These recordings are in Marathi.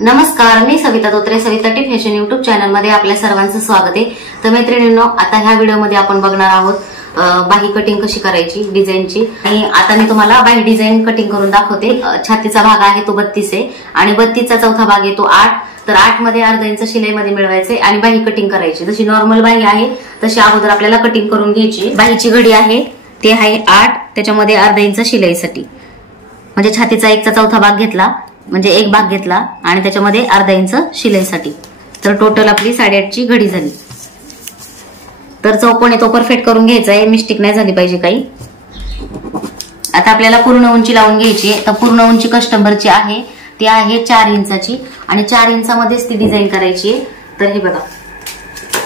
नमस्कार, मी Savita Dhotre, Savita T fashion YouTube channel मध्ये आपल्या सर्वांचं स्वागत आहे। तर मैत्रिणींनो, आता ह्या व्हिडिओ मध्ये आपण बघणार आहोत बाही कटिंग कशी करायची डिझाईनची। आणि आता मी तुम्हाला बाही डिझाईन कटिंग करून दाखवते। छातीचा भाग आहे तो 32 आहे आणि 32चा चौथा भाग आहे तो 8। तर 8 मध्ये अर्धा इंच शिलाईमध्ये मिळवायचे आणि बाही कटिंग करायची। जशी नॉर्मल बाही आहे तशी अगोदर आपल्याला कटिंग करून घ्यायची। बाहीची घडी आहे ते आहे 8, त्याच्यामध्ये अर्धा इंच शिलाईसाठी, म्हणजे छातीचा 1चा चौथा भाग घेतला, म्हणजे एक भाग घेतला आणि त्याच्यामध्ये अर्धा इंच शिलाईसाठी। तर टोटल आपली 8.5ची घडी झाली। तर चौकोन आहे तो परफेक्ट करून घ्यायचा आहे, मिस्टेक नाही झाली पाहिजे काही। आता आपल्याला पूर्ण उंची लावून घ्यायची आहे। तर पूर्ण उंची कस्टमरची आहे ती आहे 4 इंचाची आणि 4 इंचामध्येच ती डिझाईन करायची आहे। तर हे बघा,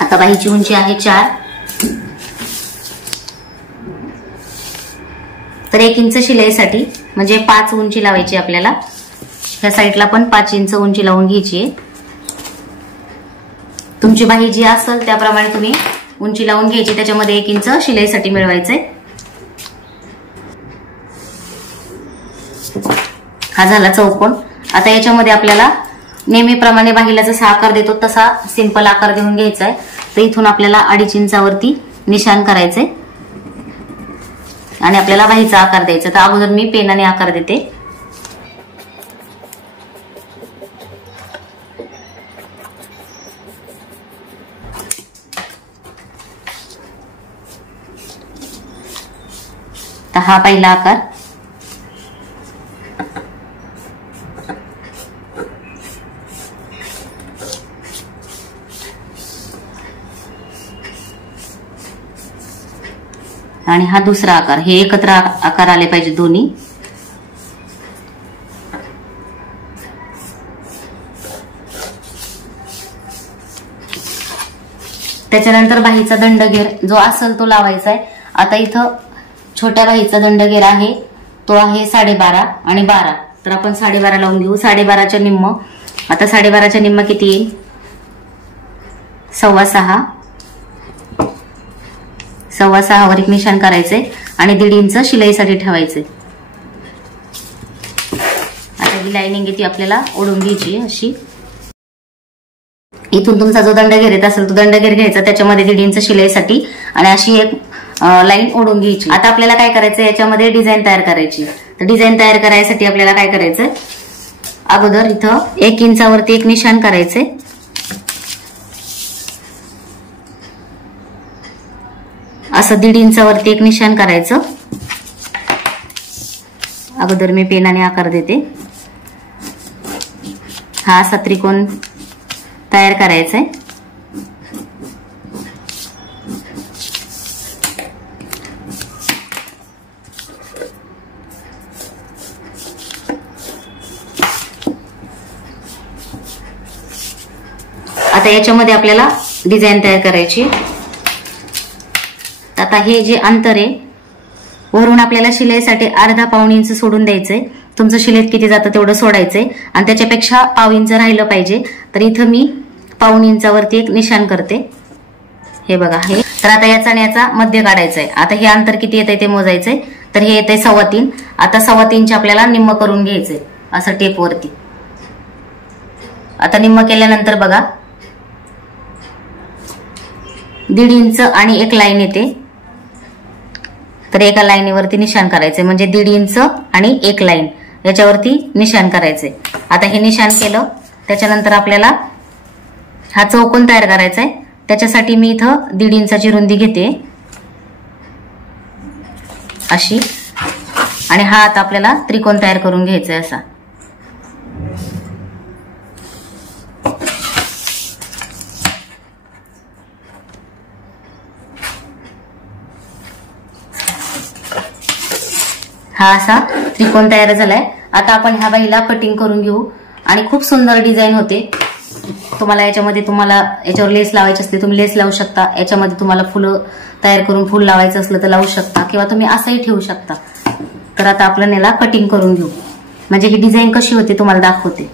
आता बाहीची उंची आहे 4, तर 1 इंच शिलाईसाठी म्हणजे 5 उंची लावायची आपल्याला। ह्या साईडला पण 5 इंच उंची लावून घ्यायची आहे। तुमची बाही जी असेल त्याप्रमाणे तुम्ही उंची लावून घ्यायची, त्याच्यामध्ये 1 इंच शिलाईसाठी मिळवायचंय। हा झाला चौकोन। आता याच्यामध्ये आपल्याला नेहमीप्रमाणे बाहीला जसा आकार देतो तसा सिंपल आकार देऊन घ्यायचा आहे। तर इथून आपल्याला 2.5 इंचावरती निशाण करायचंय आणि आपल्याला बाहीचा आकार द्यायचा। तर अगोदर मी पेनाने आकार देते। तर हा पहिला आकार, आणि हा दुसरा आकार। हे एकत्र आकार आले पाहिजे दोन्ही। त्याच्यानंतर बाहीचा दंडघेर जो असेल तो लावायचा आहे। आता इथं छोट्या बाहीचा दंडघेर आहे तो आहे 12.5 आणि 12। तर आपण 12.5 लावून घेऊ। 12.5च्या निम्म, आता 12.5च्या निम्म किती येईल? 6.25। 6.25 वर एक निशाण करायचे आणि 1.5 इंच शिलाईसाठी ठेवायचे। आता ही लाइनिंग आहे ती आपल्याला ओढून घ्यायची अशी। इथून तुमचा जो दंडघेर येत असेल तो दंडघेर घ्यायचा, त्याच्यामध्ये 1.5 इंच शिलाईसाठी आणि अशी एक लाईन ओढून घ्यायची। आता आपल्याला काय करायचं, याच्यामध्ये डिझाईन तयार करायची। तर डिझाईन तयार करायसाठी आपल्याला काय करायचं, अगोदर इथं 1 इंचावरती एक निशाण करायचे, असं 1.5 इंचावरती एक निशाण करायचं। अगोदर मी पेनाने आकार देते। हा असा त्रिकोण तयार करायचा आहे। आता याच्यामध्ये आपल्याला डिझाईन तयार करायची। आता हे जे अंतर आहे, वरून आपल्याला शिलाईसाठी अर्धा पाऊण इंच सोडून द्यायचंय। तुमचं शिलाईत किती जातं तेवढं सोडायचंय आणि त्याच्यापेक्षा पाव इंच राहिलं पाहिजे। तर इथं मी पाऊण इंचावरती एक निशाण करते। हे बघा हे। तर आता याचा आणि याचा मध्य काढायचा आहे। आता हे अंतर किती येत आहे ते मोजायचंय। तर हे येते 3.25। आता 3.25 आपल्याला निम्म करून घ्यायचंय असं टेपवरती। आता निम्म केल्यानंतर बघा 1.5 इंच आणि एक लाईन येते। तर एका लाईनीवरती निशाण करायचे, म्हणजे 1.5 इंच आणि एक लाईन याच्यावरती निशाण करायचे। आता हे निशाण केलं त्याच्यानंतर आपल्याला हा चौकोन तयार करायचा आहे। त्याच्यासाठी मी इथं 1.5 इंचाची रुंदी घेते अशी, आणि हा आता आपल्याला त्रिकोण तयार करून घ्यायचा आहे असा। हा असा त्रिकोण तयार झालाय। आता आपण ह्या बाहीला कटिंग करून घेऊ आणि खूप सुंदर डिझाईन होते। तुम्हाला याच्यावर लेस लावायची असते तुम्ही लेस लावू शकता। याच्यामध्ये तुम्हाला फुलं तयार करून फुल लावायचं असलं तर लावू शकता, किंवा तुम्ही असंही ठेवू शकता। तर आता आपण याला कटिंग करून घेऊ, म्हणजे ही डिझाईन कशी होते तुम्हाला दाखवते।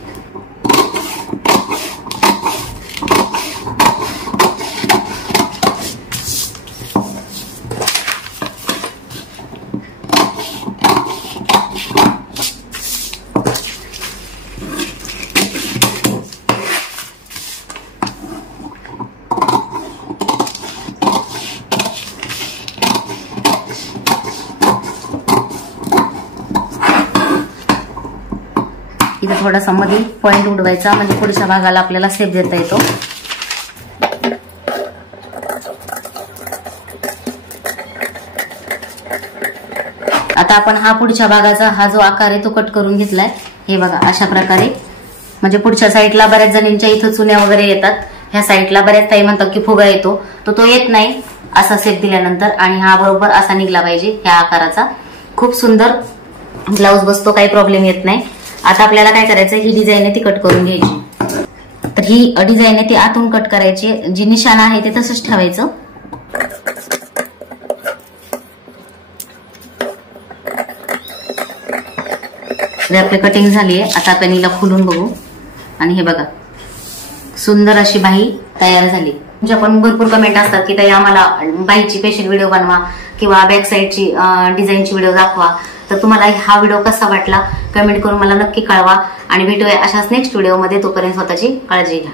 थोडासा मध्ये पॉइंट उडवायचा, म्हणजे पुढच्या भागाला आपल्याला स्टेप देता येतो. आता आपण हा पुढच्या भागाचा हा जो आकार आहे तो कट करून घेतलाय. हे बघा अशा प्रकारे, म्हणजे पुढच्या साईडला बऱ्याच जणींच्या इथं चुन्या वगैरे येतात, ह्या साईडला बऱ्याच ताई म्हणतात की फुगा येतो, तो येत नाही असा शेप दिल्यानंतर. आणि हा बरोबर असा निघला पाहिजे ह्या आकाराचा. खूप सुंदर ब्लाऊज बसतो, काही प्रॉब्लेम येत नाही. आता आपल्याला काय करायचं, ही डिझाईन आहे ती कट करून घ्यायची. तर ही डिझाईन आहे ती आतून कट करायची, जी निशाण आहे ते तसंच ठेवायचं. आपली कटिंग झाली आहे. आता आपण हिला खोलून बघू. आणि हे बघा सुंदर अशी बाही तयार झाली. म्हणजे आपण भरपूर कमेंट असतात की ताई आम्हाला बाहीची स्पेशल व्हिडिओ बनवा किंवा बॅक साईडची डिझाईनची व्हिडिओ दाखवा. तर तुम्हाला हा व्हिडिओ कसा वाटला कमेंट करून मला नक्की कळवा. आणि भेटूया अशाच नेक्स्ट व्हिडिओमध्ये. तोपर्यंत स्वतःची काळजी घ्या.